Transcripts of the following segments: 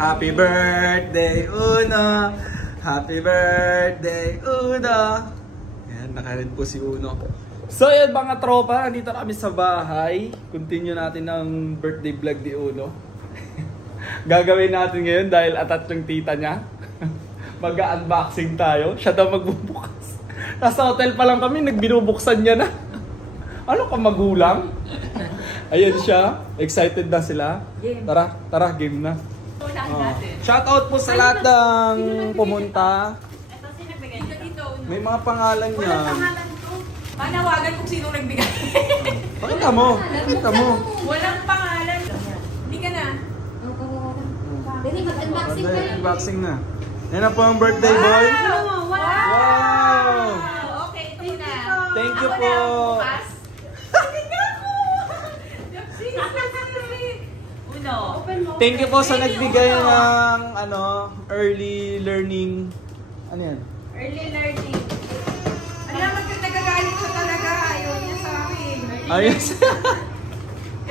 Happy birthday, Uno! Happy birthday, Uno! Ayan, nakarin po si Uno. So yun mga tropa, nandito kami sa bahay. Continue natin ang birthday vlog ni Uno. Gagawin natin ngayon dahil atat yung tita niya. Mag-unboxing tayo. Siya daw magbubukas. Nasa hotel pa lang kami, nagbinubuksan niya na. Ano ka magulang? Ayan siya. Excited na sila. Tara, game na. Shout out po sa lahat ng pumunta. May mga pangalan niya. Panawagan kung sino nagbigay. Pakita mo. Walang pangalan. Hindi ka na. Dali, mag-unboxing tayo. Unboxing na. Yan na po ang birthday boy. Wow! Okay, ito na. Thank you po. Thank you po sa nagbigay ng early learning. Ano yan? Early learning. Alam mo kung nagagalit ko talaga. Ayaw niya sa akin. Ayos.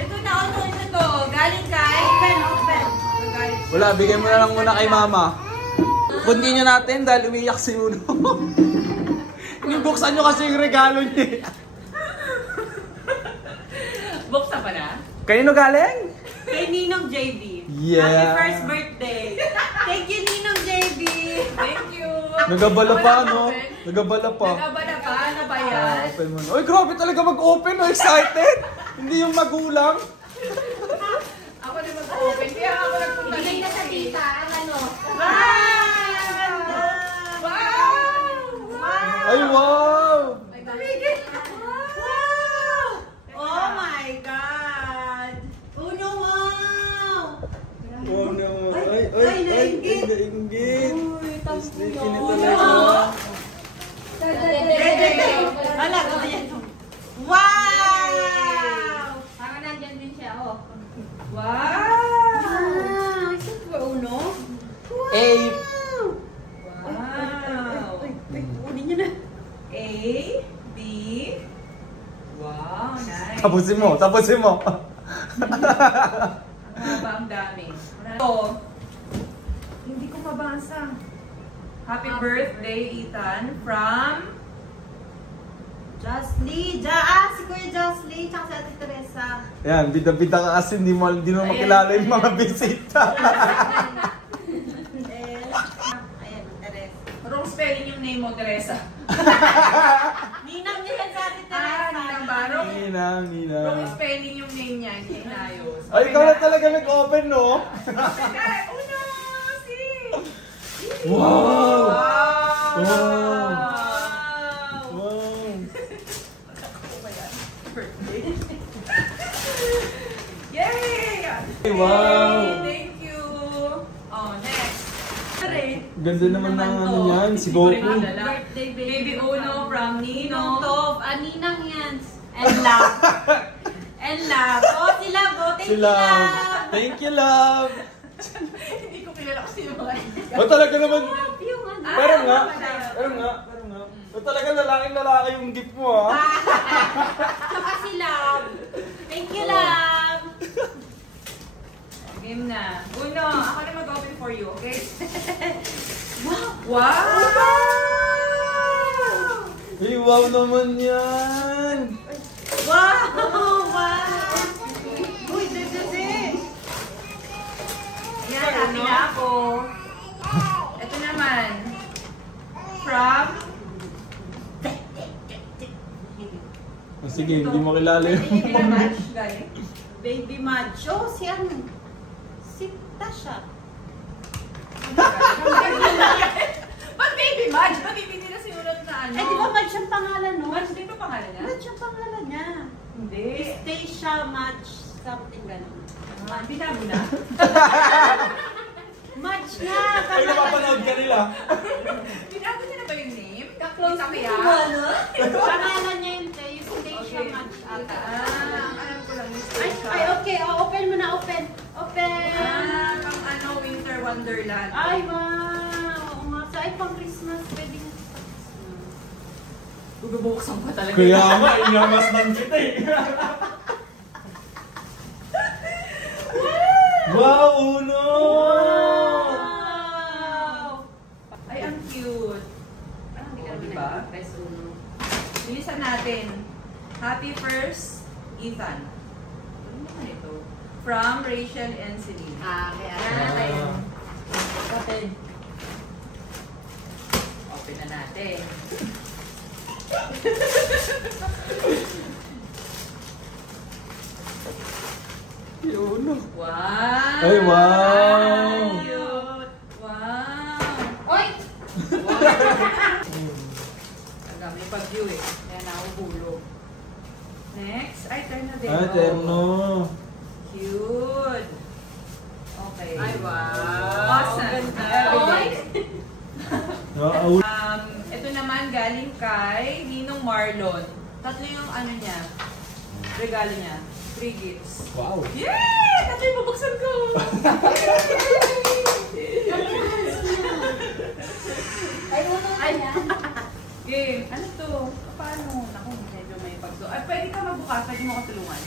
Ito na, ito to. Galing kay Open. Wala, bigay mo na lang muna kay mama. Continue natin dahil umiyak si Uno. Buksan nyo kasi yung regalo niya. Buksan pa na? Kanino galing? Kay Ninong JB. Yeah. Happy first birthday. Thank you, Ninong JB. Thank you. Nagabala pa, no? Nagabala pa. Nagabala pa? Ano ba yan? Open mo na. Uy, grabe talaga mag-open. No? Excited. Hindi yung magulang. Ako na mag-open. Kaya ako nagpunta. Bigay na sa tita, ang ano. Ay, wow! Oh my God! Uno, wow! Oh no! Ay, nainggit! Uy, Sticky na Uno! talaga. Alam ko yan. Wow! Parang nandyan din siya, oh. Wow! Ito ba Uno? A. Wow! Unin niyo na. A, B, wow, nice. Tapusin mo. Ang haba, ang dami. Ito, hindi ko mabasa. Happy birthday, Ethan, from Jocelyn, si Kuya Jocelyn, tsaka si Ate Teresa. Yan, bida-bida ka kasi hindi mo makilala yung mga bisita. Ayan, Teresa. wrong spelling yung name mo, Teresa. Ninang niya yan sa Ate Teresa. Ninang ba? Wrong Nina. spelling yung name niya, hindi inayos. Ay, ikaw na talaga nag-open, no? Uno, si! Wow! Wow! Wow! Yay! Wow! Thank you! Oh, next. Ganda naman ng ano yan, si Goku. Birthday Baby Uno from Ninong Nino. Tov, Ninang yan. And love. And love. Oh, si Love. Oh, thank you, Love. Thank you, love! Hindi ko kilala kung sino mga kaibigan. O talaga naman, Yung ano. pero nga. O talaga lalaki yung gift mo, ha? Tsaka si Love. Thank you, Love. Game na. Uno, ako na mag-open for you, okay? Wow. Wow! Ay, wow naman yan! Wow. Wow. Uy, dede. Yan, happy na ako. Ito naman. From? Sige, hindi mo kilala yun. Baby Match, galing. Baby Madge. Oh, si ano? Si Tasha. Ba't Baby Match? Ba't hindi na sinulat na ano? Eh, di ba Madge ang pangalan, no? Match din ba pangalan niya? Madge ang pangalan niya. Hindi. Stacia Madge. Something ganun. Binago na. Madge nga. Ay, napapanood ka nila. Binago niya na ba yung name? Ka-close kaya? Pangalan niya yun, yung Stacia Madge ata. Alam ko lang yung Ay, okay. Oh, open mo na, open. Open. pang ano, Winter Wonderland. Ay, wow. Oo nga. So, ay, pang Christmas. Pwede na sa Christmas. Bubuksan pa talaga. Kaya nga, inyamas ng kita eh. Wow, Uno! Wow! Ay, ang cute. Parang hindi ka Oh, naman diba? nag-press uno. Bilisan natin. Happy first, Ethan. Ano naman ito? From Rachel and Celine. Kaya natin. Kapit. Open na natin. Uno. Wow! Ay, wow! Cute! Wow! Oy! Ang dami pag-view eh. Kaya nahuhulog. Next. Ay, terno din. Ay, terno. Cute. Okay. Ay, wow. Awesome. Oy! Wow. Ito naman galing kay Ninong Marlon. Tatlo yung ano niya. Regalo niya. 3 gifts. Wow. Yay! Tatlo yung bubuksan ko! Ay, uno na yan. Game. Ano to? Paano? Naku, medyo may pagdo. Ay, pwede ka magbukas. Pwede mo ko tulungan.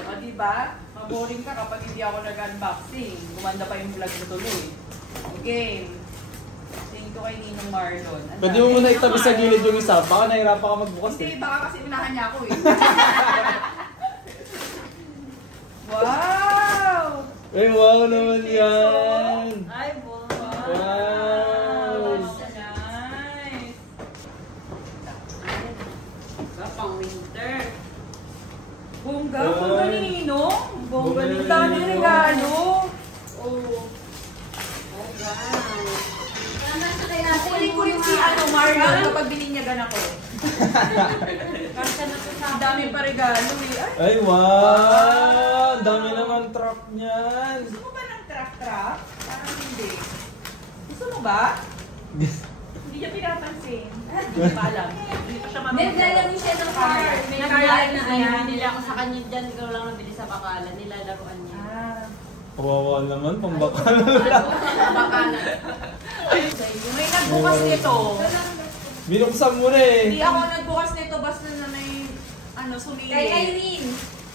O, diba? Maboring ka kapag hindi ako nag-unboxing. Gumanda pa yung vlog mo tuloy. Game. Tingin ko kay Ninong Marlon. Ang Pwede dami. mo muna itabi sa gilid yung isa. Baka nahirapan ka magbukas Hindi, eh. baka kasi unahan niya ako eh. Wow! Ay, wow naman yan. Ay, wow. Wow. Nice! Diba, pang winter. Bongga, Ay. bongga ni Ninong. Bongga ni Bongga dami ni Ninong. regalo. Oh, wow. Kaya nasa kay natin Kunin ko rin yung si mga- ano, Marlon kapag bininyagan ako. Kasya na to sa Ang dami pa regalo eh. Ay, Ay, wow. Ang dami naman truck niyan. gusto mo ba ng truck-truck? Parang hindi. Gusto mo ba? Hindi niya pinapansin. Hindi pa alam. Hindi pa siya mamamagay. Naglalaro siya ng car. May Car car lines na niya. ano, nila ako sa kanya dyan. Ikaw lang nabili sa bakalan. Nilalaruan niya. Ah. Kawawa naman, pambakal. Bakalan. May nagbukas nito. Binuksan mo na eh. Hindi ako nagbukas nito basta na may ano, sumili. Kay Irene.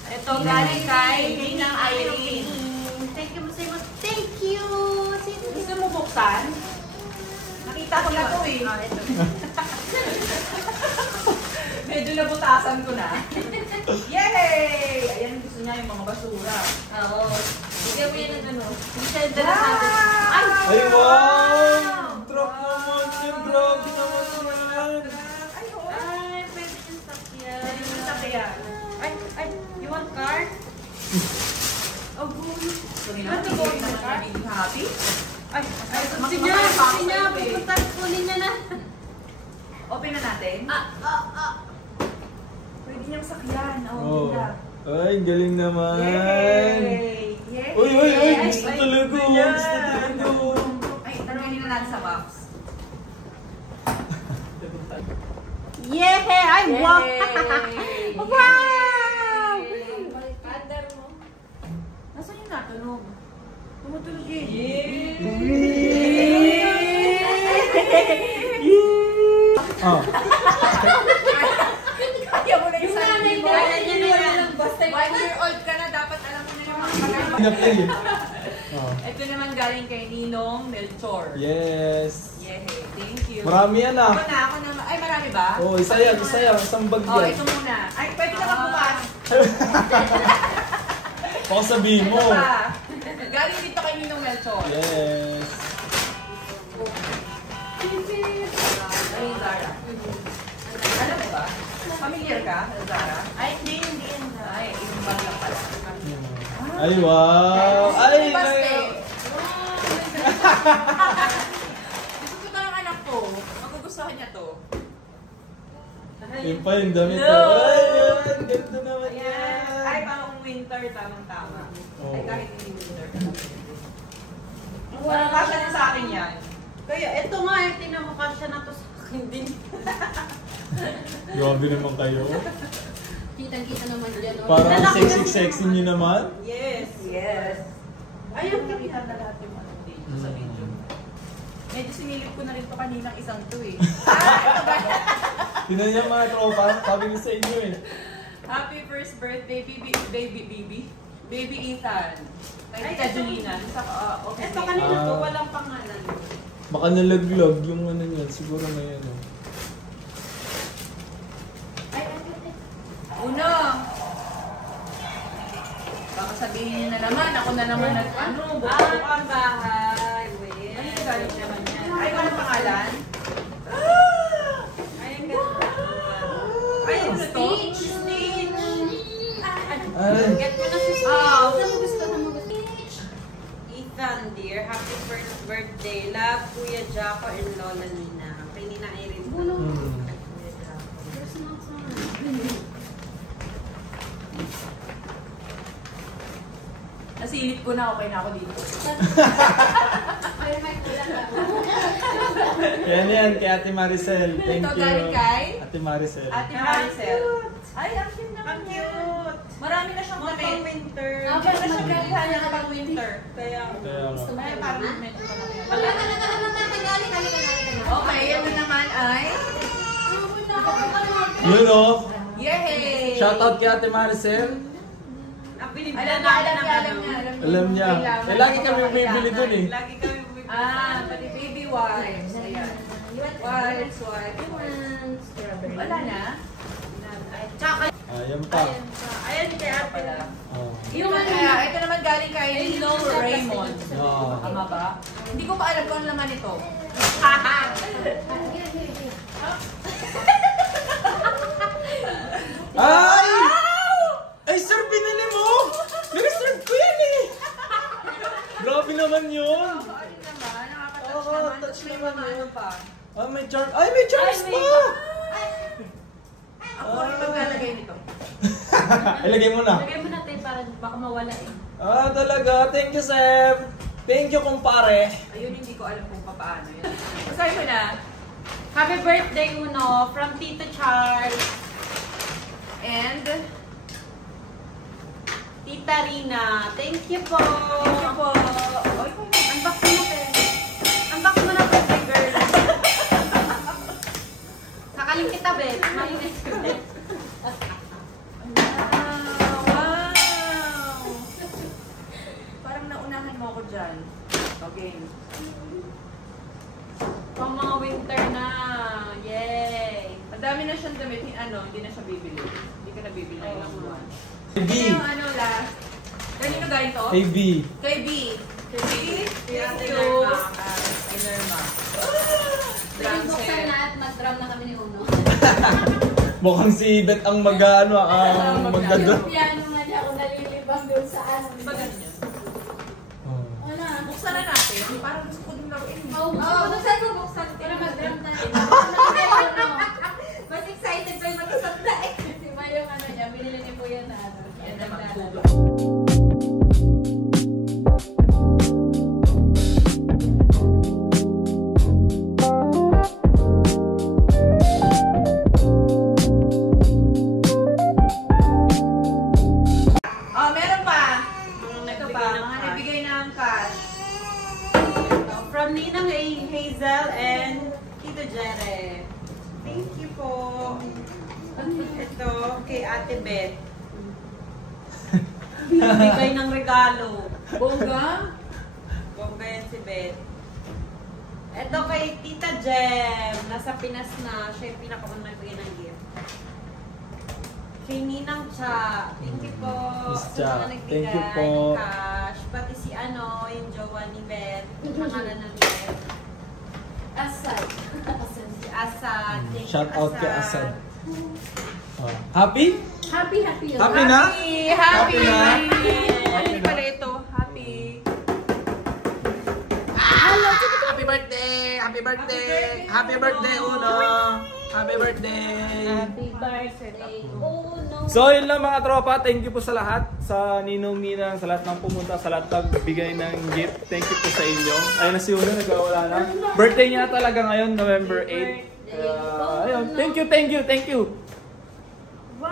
Ito galing kay Ninang Irene. Thank you, say mo. Thank you. Gusto mo buksan? Nakita ko na to eh. Ito. Medyo nabutasan ko na. Yay! Ayan gusto niya yung mga basura. Oo. Bigyan mo yan ng ano. Send na sa atin. Ay! Ay, wow. Truck naman yan. Grabe naman yan. Ay, oo. Ay, pwede yung sakyan. Pwede mo sakyan. Ay, you want card? Oh, good. Gusto nila Ano, magiging gold naman card? nagiging happy. Ay, Si niya, pupunta. Kunin niya na. Open na natin. Pwede niyang sakyan. Oh. ganda. Ay, galing naman. Yay! Yay! Uy, uy, uy. Ay, Gusto ay, talaga. ayan. Gusto talaga. Ay, tanongin na natin sa box. Yeah! Ay, wow! Yay! Wow! Under mo. Nasaan yung natunog? Tumutunog yun. Ah. Kaya mo na yung Yung nanay sarili ko, mo. kaya niya na yan. Basta 1 year old ka na, dapat alam mo na yung mga bagay. Pinaplay eh. Oh. Ito naman galing kay Ninong Melchor. Yes. Yay! Thank you. Marami yan ah. Ako na. Ay, marami ba? Oh, isa yan, isa yan. Isang bag Oh, yan. ito muna. Ay, pwede na magbukas. Baka sabihin mo. Ito pa. Galing dito kay Ninong Melchor. Yes. Ay, Zara. Alam mo ba? Familiar ka, Zara? Ay, hindi. Ay, isang bag lang pala. Ay, wow. Ay, Ay, baste. ay. Gusto ko to ng anak ko. Magugustuhan niya to. Yun pa yung damit ko. No. Ay, yan. Ganda naman Ayan. yan. Ay, pang winter, tamang-tama. Oo. Ay, kahit hindi winter. Parang kasya din sa akin yan. Kaya, ito nga, tinamukha siya na to sa akin din. Grabe naman kayo. Kitang-kita naman dyan. oh. Parang Lalaki na sexy niyo naman. Yes, yes. Ayun, nakita na lahat yung ano dito sa video. Medyo sinilip ko na rin to kaninang isang to eh. Ito ba? Tinan niya mga tropa. Sabi ko sa inyo eh. Happy first birthday, baby. Baby Ethan. Kay Tita Julina. Okay. Ito kanina to, walang pangalan. Baka nalaglag yung ano niyan. Siguro may ano. Uno. Baka sabihin niyo na naman, ako na naman nag-ano, bukod ang bahay. Wait. Ay, galing naman yan. Ay, walang pangalan? Ay, ang ganda. Ay, ano to? Stitch. Stitch. Ay. Get mo na si Stitch. Saan mo gusto? Saan mo gusto? Ethan, dear. Happy first birthday. Love, Kuya Jaco and Lola Nina. Kay Nina Irene. Kuya Jaco. Nasilip ko na, okay na ako dito. Ay, may kulang na. Yan, kay Ate Maricel. Thank Ito, you. galing kay? Ate Maricel. Ate Maricel. Ay, ang cute naman Ang cute. Marami na siyang Mga damit. winter. Ang ganda siyang galihan niya pang winter. Kaya, Kaya Gusto mo nga. Ay, yung parang parang medyo malaki. Okay, Okay, yan naman ay... Yun o. Yay! Shoutout kay Ate Maricel. ang binibili Alam namin niya, ng alam ano. niya. Alam niya. Kailangan. Eh, lagi kami bumibili dun eh. Lagi kami bumibili. Pati baby wipes. Ayan. Wipes. Wala na? Tsaka, Ayan pa. ayan kay ate. Pala. Oh. Yung ito naman galing kay Lilo Raymond. Oh. Tama ba? Hindi ko pa alam kung ano laman ito. Ay! Ay, sir, pinili mo! Nag-serve ko yan eh! Grabe naman yun! Ano naman? Nakaka-touch Oo, naman. touch May naman mga yun. ano pa. Ah, may charm. Ay, may charms Ay, pa! Ako rin maglalagay nito. Ilagay mo na. Lagay mo natin para baka mawala eh. Ah, talaga. Thank you, Seb. Thank you, kumpare. Ayun, hindi ko alam kung paano yun. Basahin mo na. Happy birthday, Uno, from Tito Charles. And, Tita Rina, thank you po. thank you po. Oy, Unbox mo natin. Unbox mo na birthday girl. Sakaling kita, Bet. Malinis ko, Bet. wow! Parang naunahan mo ako dyan. Okay. Pang mga winter na. Yay! Madami na siyang damit. Hindi na siya bibili. Hindi ka na bibili ng ilang buwan. Hey, B. Ano yung lahat? Kanino galing to? Hey, B. Kay B. Kay B. Kay Ate Thank you. Norma. Kay Norma. Buksan na at mag-drum na kami ni Uno. Mukhang si Bet ang mag-ano, magdadro. Yung piano nga niya ako nalilibang doon sa ano. Di ba ganun yun? Wala. Buksan na natin. Parang gusto ko din laruin. Oo, buksan ko, buksan. Pero mag-drum tayo. Mas excited pa yung mag-isanda eh. Kasi ba yung ano niya, binili niya po yan na ano. Yan na magtubo. Oh, meron pa. Ito pa, mga nagbigay ng cash. From Ninang Hazel and Tito Jere. Thank you po. Ito, kay Ate Beth. Bigay ng regalo. Bongga. Bongga yan si Beth. Ito kay Tita Jem. Nasa Pinas na. Siya yung pinakaunang nagbigay ng gift. Kay Ninang Cha. Thank you po. Miss Sa Cha, mga nagbigay thank you po. ng cash. Pati si yung jowa ni Beth. Pangalan ng Beth. Asad. Si Asad. Thank you, Shout out kay Asad. Oh. Happy? Happy yun. Happy na? Happy! Happy na? Happy pala ito. Happy. Happy birthday! Happy birthday! Happy birthday, Uno! Happy birthday! Happy birthday, Uno. So yun lang mga tropa, thank you po sa lahat, sa Ninong Ninang, sa lahat ng pumunta, sa lahat ng bigay ng gift. Thank you po sa inyo. Ayun na si Uno, nagkawala na. Birthday niya talaga ngayon, November 8. Ayun, thank you.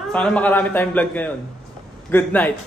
Sana makarami tayong vlog ngayon. Good night.